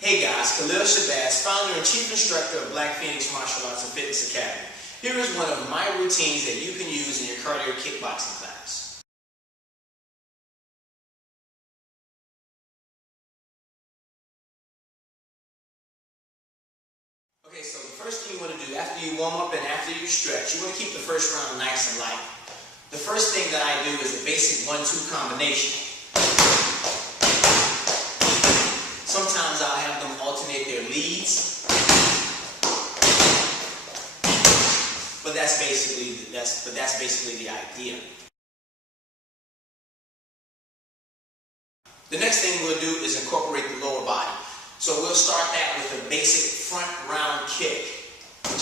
Hey guys, Khalil Shabazz, founder and chief instructor of Black Phoenix Martial Arts and Fitness Academy. Here is one of my routines that you can use in your cardio kickboxing class. Okay, so the first thing you want to do after you warm up and after you stretch, you want to keep the first round nice and light. The first thing that I do is a basic 1-2 combination. Sometimes I'll have them alternate their leads, but that's basically the idea. The next thing we'll do is incorporate the lower body. So we'll start that with a basic front round kick.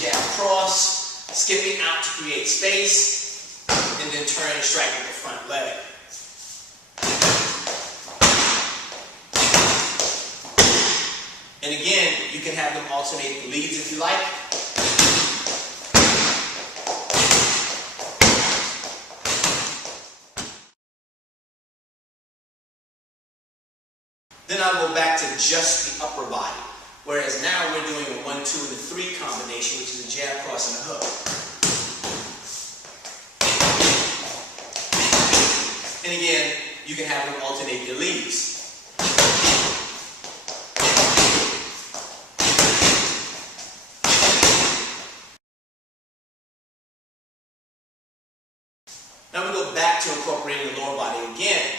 Jab cross, skipping out to create space, and then turn and strike with the front leg. And again, you can have them alternate the leads if you like. Then I'll go back to just the upper body. Whereas now we're doing a 1, 2, and a 3 combination, which is a jab, cross, and a hook. And again, you can have them alternate their leads. Now we go back to incorporating the lower body again,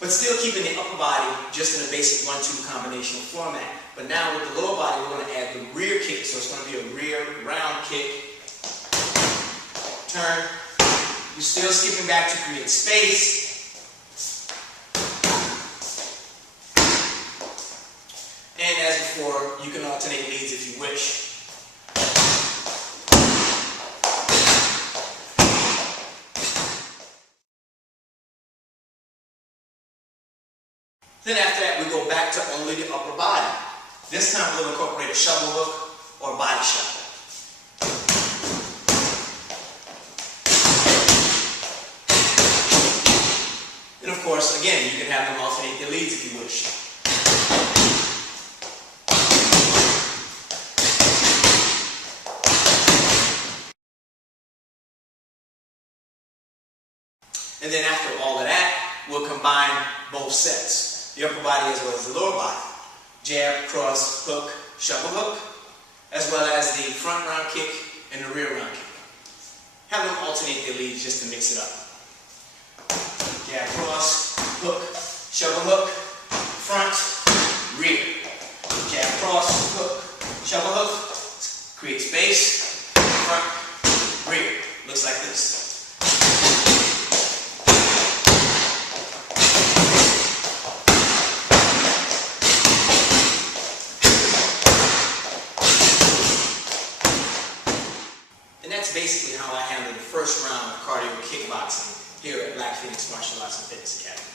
but still keeping the upper body just in a basic 1-2 combination format. But now with the lower body, we're going to add the rear kick, so it's going to be a rear round kick, turn. You're still skipping back to create space. And as before, you can alternate leads if you wish. Then after that, we go back to only the upper body. This time we'll incorporate a shovel hook or body shot. And of course, again, you can have them alternate their leads if you wish. And then after all of that, we'll combine both sets. The upper body as well as the lower body. Jab, cross, hook, shovel hook, as well as the front round kick and the rear round kick. Have them alternate their leads just to mix it up. Jab, cross, hook, shovel hook, front, rear. Jab, cross, hook, shovel hook, create space, front, rear. Looks like this. That's basically how I handle the first round of cardio kickboxing here at Black Phoenix Martial Arts and Fitness Academy.